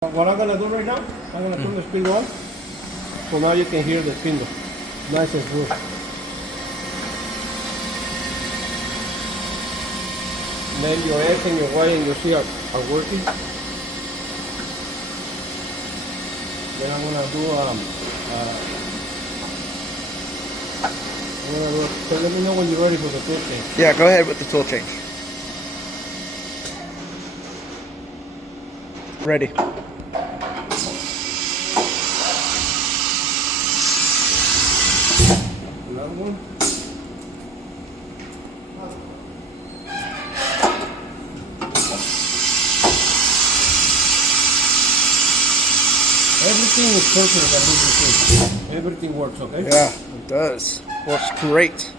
What I'm gonna do right now, I'm gonna turn the speed on. So now you can hear the spindle. Nice and smooth. And then your X and your Y and your C are working. Then I'm gonna do so let me know when you're ready for the tool change. Yeah, go ahead with the tool change. Ready. Another one. Everything is perfect at this machine. Everything works, okay? Yeah, it does. Works great.